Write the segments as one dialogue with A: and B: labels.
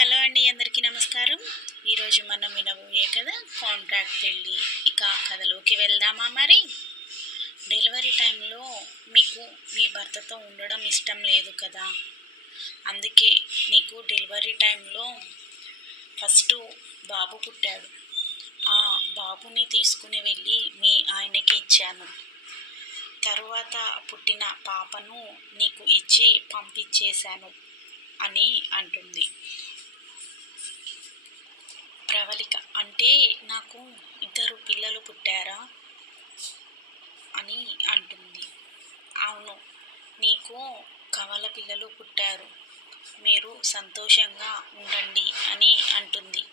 A: Hello అండి అందరికీ నమస్కారం. ఈరోజు మనం వినబోయే కదా కాంట్రాక్ట్ పెళ్ళి. ఇక కథలోకి వెళ్దామా మరి? డెలివరీ టైంలో మీకు మీ భర్తతో ఉండడం ఇష్టం లేదు కదా. అందుకే నీకు డెలివరీ టైంలో ఫస్ట్ బాబు పుట్టాడు. ఆ బాబుని తీసుకుని వెళ్ళి మీ ఆయనకి ఇచ్చాను. తరువాత పుట్టిన పాపను నీకు ఇచ్చి పంపించేశాను అని అంటుంది. ప్రవళిక అంటే నాకు ఇద్దరు పిల్లలు పుట్టారా అని అంటుంది. అవును నీకు కవల పిల్లలు పుట్టారు. మీరు సంతోషంగా ఉండండి అని అంటుంది.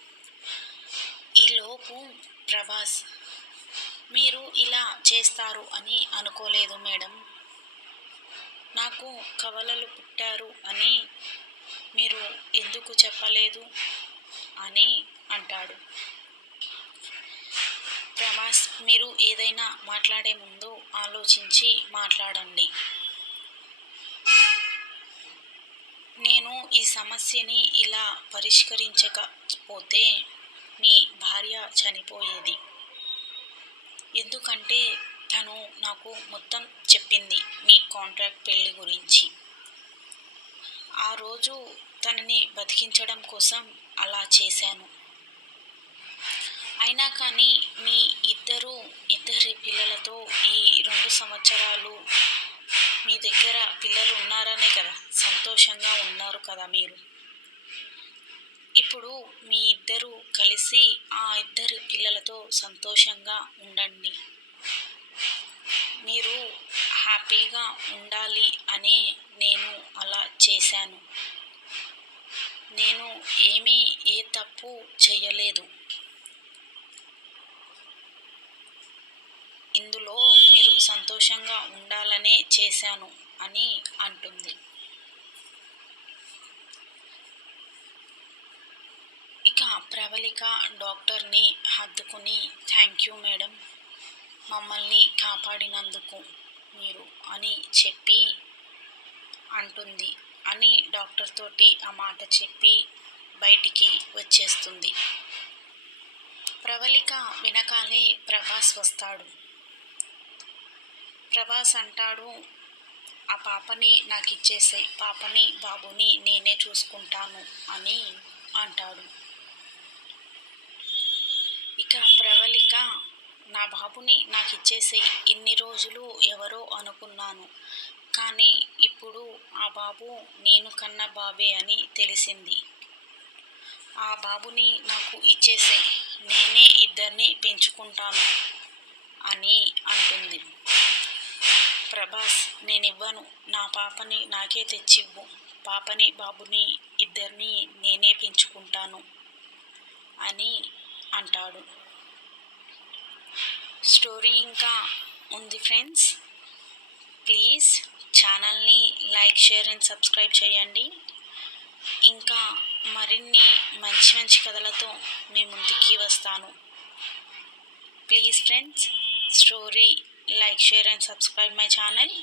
A: ఈలోపు ప్రభాస్ మీరు ఇలా చేస్తారు అని అనుకోలేదు మేడం. నాకు కవలలు పుట్టారు అని మీరు ఎందుకు చెప్పలేదు? అని అంటాడు. ప్రభాస్ మీరు ఏదైనా మాట్లాడే ముందు ఆలోచించి మాట్లాడండి. నేను ఈ సమస్యని ఇలా పరిష్కరించకపోతే మీ భార్య చనిపోయేది. ఎందుకంటే తను నాకు మొత్తం చెప్పింది మీ కాంట్రాక్ట్ పెళ్ళి గురించి. ఆ రోజు తనని బతికించడం కోసం అలా చేశాను. అయినా కానీ మీ ఇద్దరు ఇద్దరి పిల్లలతో ఈ రెండు సంవత్సరాలు మీ దగ్గర పిల్లలు ఉన్నారనే కదా సంతోషంగా ఉన్నారు కదా మీరు. ఇప్పుడు మీ ఇద్దరు కలిసి ఆ ఇద్దరు పిల్లలతో సంతోషంగా ఉండండి. మీరు హ్యాపీగా ఉండాలి అనే నేను అలా చేశాను. నేను ఏమీ ఏ తప్పు చేయలేదు. ఇందులో మీరు సంతోషంగా ఉండాలనే చేశాను అని అంటుంది. ఇక ప్రవళిక డాక్టర్ని హద్దుకుని థ్యాంక్ యూ మేడం మమ్మల్ని కాపాడినందుకు మీరు అని చెప్పి అంటుంది. అని డాక్టర్ తోటి ఆ మాట చెప్పి బయటికి వచ్చేస్తుంది. ప్రవళిక వెనకాలే ప్రభాస్ వస్తాడు. ప్రభాస్ అంటాడు ఆ పాపని నాకు ఇచ్చేసే పాపని బాబుని నేనే చూసుకుంటాను అని అంటాడు. ఇక ప్రవళిక నా బాబుని నాకు ఇచ్చేసే ఇన్ని రోజులు ఎవరో అనుకున్నాను. కానీ ఇప్పుడు ఆ బాబు నేను కన్న బాబే అని తెలిసింది. ఆ బాబుని నాకు ఇచ్చేసే నేనే ఇద్దరిని పెంచుకుంటాను అని అంటుంది. ప్రభాస్ నేనివ్వను. నా పాపని నాకే తెచ్చివ్వు. పాపని బాబుని ఇద్దరిని నేనే పెంచుకుంటాను అని అంటాడు. స్టోరీ ఇంకా ఉంది ఫ్రెండ్స్. ప్లీజ్ ఛానల్ని లైక్ షేర్ అండ్ సబ్స్క్రైబ్ చేయండి. ఇంకా మరిన్ని మంచి మంచి కథలతో మీ ముందుకి వస్తాను. Please friends story like share and subscribe my channel.